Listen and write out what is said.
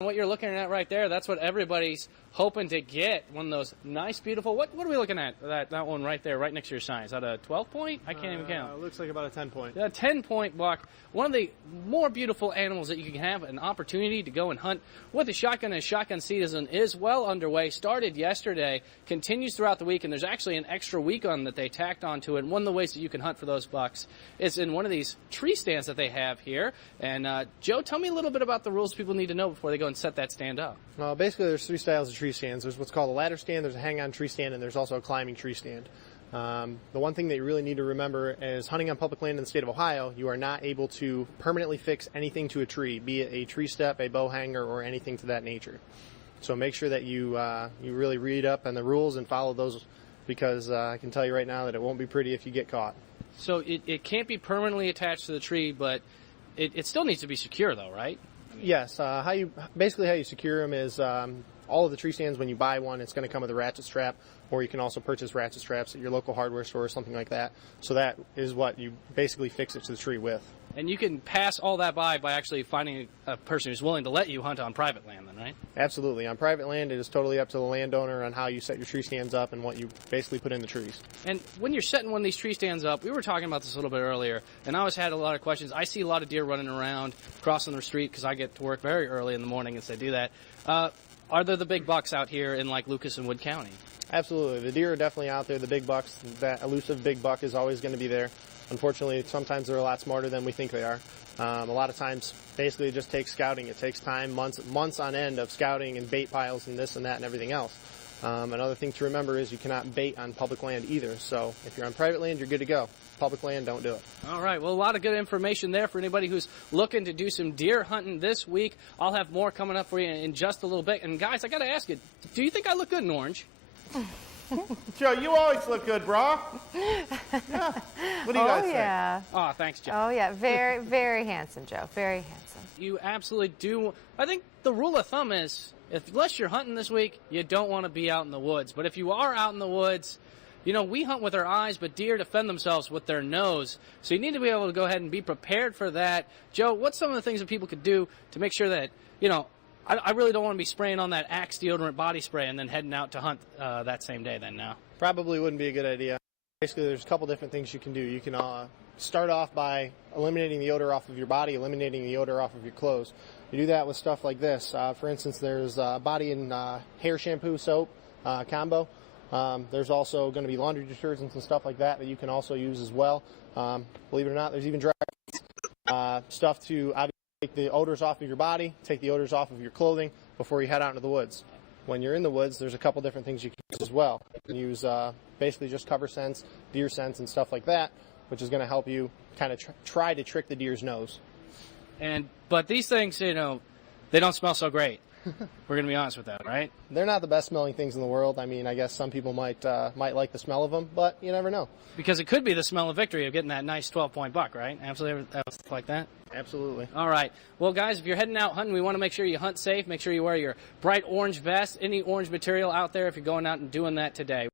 What you're looking at right there, that's what everybody's hoping to get. One of those nice, beautiful, what are we looking at? That one right there, right next to your sign. Is that a 12-point? I can't even count. It looks like about a 10-point. A 10-point buck. One of the more beautiful animals that you can have an opportunity to go and hunt with a shotgun. And shotgun season is well underway. Started yesterday, continues throughout the week, and there's actually an extra week on that they tacked onto it. And one of the ways that you can hunt for those bucks is in one of these tree stands that they have here. And Joe, tell me a little bit about the rules people need to know before they go and set that stand up. Basically, there's three styles of tree stands. There's what's called a ladder stand, there's a hang-on tree stand, and there's also a climbing tree stand. The one thing that you really need to remember is hunting on public land in the state of Ohio, you are not able to permanently fix anything to a tree, be it a tree step, a bow hanger, or anything to that nature. So make sure that you really read up on the rules and follow those, because I can tell you right now that it won't be pretty if you get caught. So it can't be permanently attached to the tree, but it still needs to be secure, though, right? Yes. How you secure them is all of the tree stands, when you buy one, it's going to come with a ratchet strap, or you can also purchase ratchet straps at your local hardware store or something like that. So that is what you basically fix it to the tree with. And you can pass all that by actually finding a person who's willing to let you hunt on private land then, right? Absolutely. On private land, it is totally up to the landowner on how you set your tree stands up and what you basically put in the trees. And when you're setting one of these tree stands up, we were talking about this a little bit earlier, and I always had a lot of questions. I see a lot of deer running around, crossing the street, because I get to work very early in the morning as they do that. Are there the big bucks out here in like Lucas and Wood County? Absolutely. The deer are definitely out there. The big bucks, that elusive big buck is always going to be there. Unfortunately, sometimes they're a lot smarter than we think they are. A lot of times, basically, it just takes scouting. It takes time, months on end of scouting and bait piles and this and that and everything else. Another thing to remember is you cannot bait on public land either. So if you're on private land, you're good to go. Public land, don't do it. All right. Well, a lot of good information there for anybody who's looking to do some deer hunting this week. I'll have more coming up for you in just a little bit. And guys, I got to ask you, do you think I look good in orange? Joe, you always look good, brah. Yeah. What do you guys think? Oh, thanks, Joe. Oh, yeah. Very, very handsome, Joe. Very handsome. You absolutely do. I think the rule of thumb is, unless you're hunting this week, you don't want to be out in the woods. But if you are out in the woods, you know, we hunt with our eyes, but deer defend themselves with their nose. So you need to be able to go ahead and be prepared for that. Joe, what's some of the things that people could do to make sure that, you know, I really don't want to be spraying on that Axe deodorant body spray and then heading out to hunt that same day then now? Probably wouldn't be a good idea. Basically, there's a couple different things you can do. You can start off by eliminating the odor off of your body, eliminating the odor off of your clothes. You do that with stuff like this. For instance, there's body and hair shampoo soap combo. There's also going to be laundry detergents and stuff like that you can also use as well. Believe it or not, there's even dry stuff to obviously take the odors off of your body, take the odors off of your clothing before you head out into the woods. When you're in the woods, there's a couple different things you can use as well. You can use basically just cover scents, deer scents, and stuff like that, which is going to help you kind of try to trick the deer's nose. But these things, you know, they don't smell so great. We're going to be honest with that, right? They're not the best smelling things in the world. I mean, I guess some people might like the smell of them, but you never know. Because it could be the smell of victory of getting that nice 12-point buck, right? Absolutely, stuff like that. Absolutely. All right. Well, guys, if you're heading out hunting, we want to make sure you hunt safe. Make sure you wear your bright orange vest, any orange material out there if you're going out and doing that today.